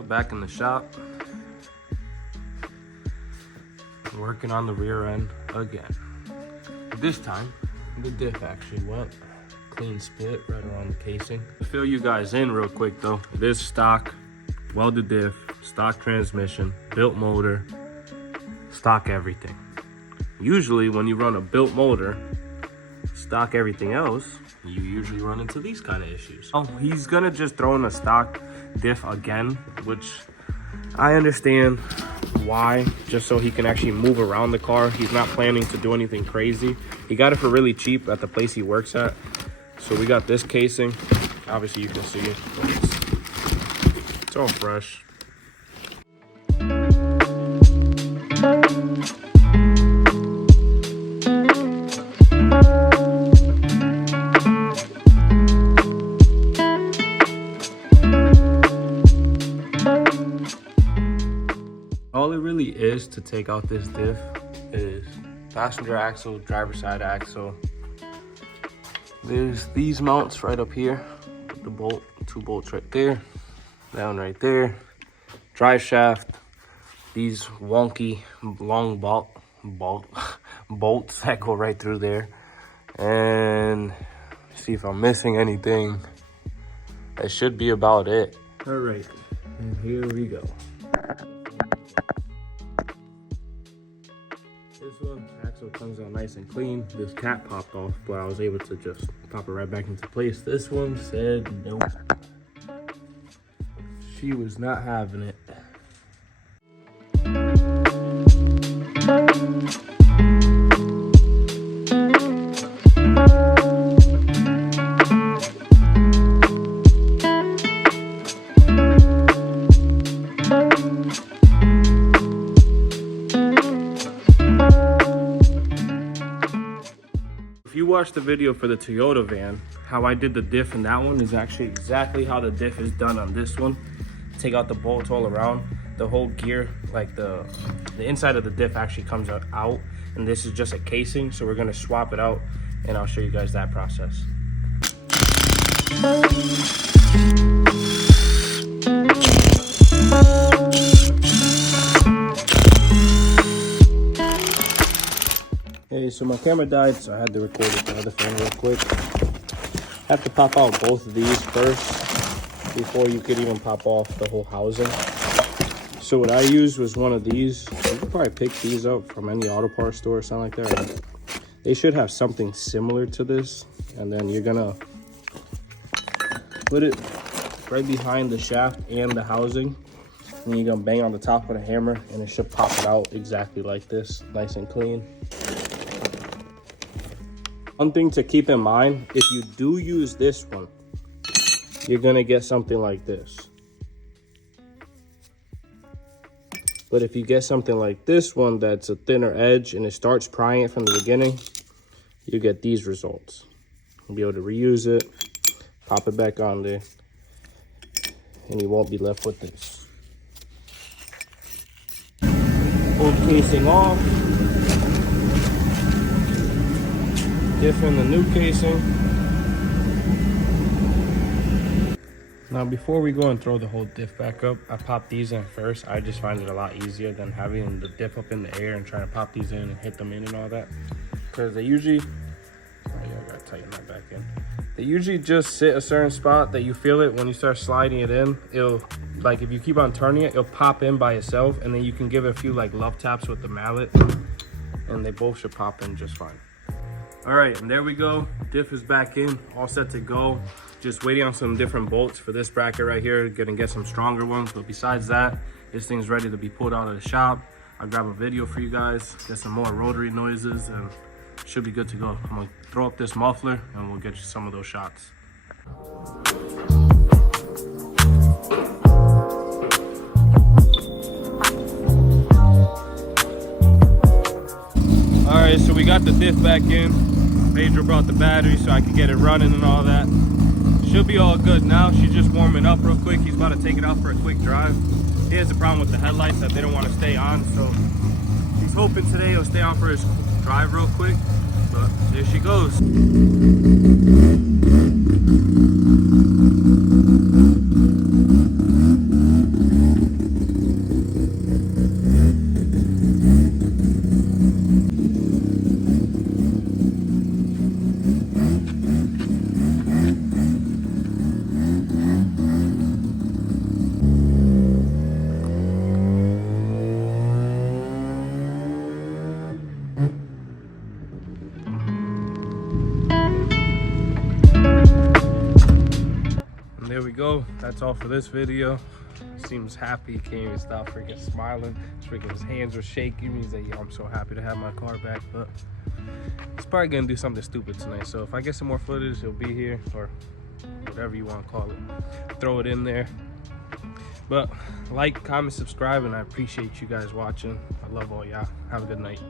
Miata back in the shop, working on the rear end again. This time the diff actually went clean split right around the casing. To fill you guys in real quick though, it is stock welded diff, stock transmission, built motor, stock everything. Usually when you run a built motor, stock everything else, you usually run into these kind of issues. Oh, he's gonna just throw in a stock diff again, which I understand why, just so he can actually move around the car. He's not planning to do anything crazy. He got it for really cheap at the place he works at. So we got this casing. Obviously you can see it. It's all fresh. All it really is to take out this diff is passenger axle, driver side axle. There's these mounts right up here with the bolt, 2 bolts right there, down right there. Drive shaft, these wonky long bolts that go right through there. And see if I'm missing anything. That should be about it. All right, and here we go. This one, axle comes out nice and clean. This cap popped off, but I was able to just pop it right back into place. This one said nope. She was not having it. If you watch the video for the Toyota van, how I did the diff in that one is actually exactly how the diff is done on this one. Take out the bolts all around. The whole gear, like the inside of the diff actually comes out, and this is just a casing, so we're gonna swap it out, and I'll show you guys that process. Hey, so my camera died, so I had to record with the other phone real quick. I have to pop out both of these first before you could even pop off the whole housing. So what I used was one of these. You can probably pick these up from any auto parts store or something like that. Right? They should have something similar to this. And then you're gonna put it right behind the shaft and the housing. And you're gonna bang on the top with a hammer, and it should pop it out exactly like this, nice and clean. One thing to keep in mind, if you do use this one, you're gonna get something like this. But if you get something like this one that's a thinner edge and it starts prying it from the beginning, you get these results. You'll be able to reuse it, pop it back on there, and you won't be left with this. Old casing off. Diff in the new casing. Now before we go and throw the whole diff back up, I pop these in first. I just find it a lot easier than having the diff up in the air and trying to pop these in and hit them in and all that. Because they usually, oh yeah, I gotta tighten that back in. They usually just sit a certain spot that you feel it when you start sliding it in. It'll, like if you keep on turning it, it'll pop in by itself, and then you can give it a few like love taps with the mallet, and they both should pop in just fine. All right, and there we go. Diff is back in, all set to go. Just waiting on some different bolts for this bracket right here. Gonna get some stronger ones, but besides that, this thing's ready to be pulled out of the shop. I'll grab a video for you guys, get some more rotary noises, and should be good to go. I'm gonna throw up this muffler and we'll get you some of those shots. All right, so we got the diff back in. Pedro brought the battery so I could get it running and all that. Should be all good now. She's just warming up real quick. He's about to take it out for a quick drive. He has a problem with the headlights that they don't want to stay on, so he's hoping today he'll stay on for his drive real quick. But here she goes. there we go. That's all for this video. Seems happy, can't even stop freaking smiling. His hands were shaking. He's like, yo, I'm so happy to have my car back. But he's probably gonna do something stupid tonight. So if I get some more footage, he'll be here, or whatever you want to call it. Throw it in there. But like, comment, subscribe, and I appreciate you guys watching. I love all y'all. Have a good night.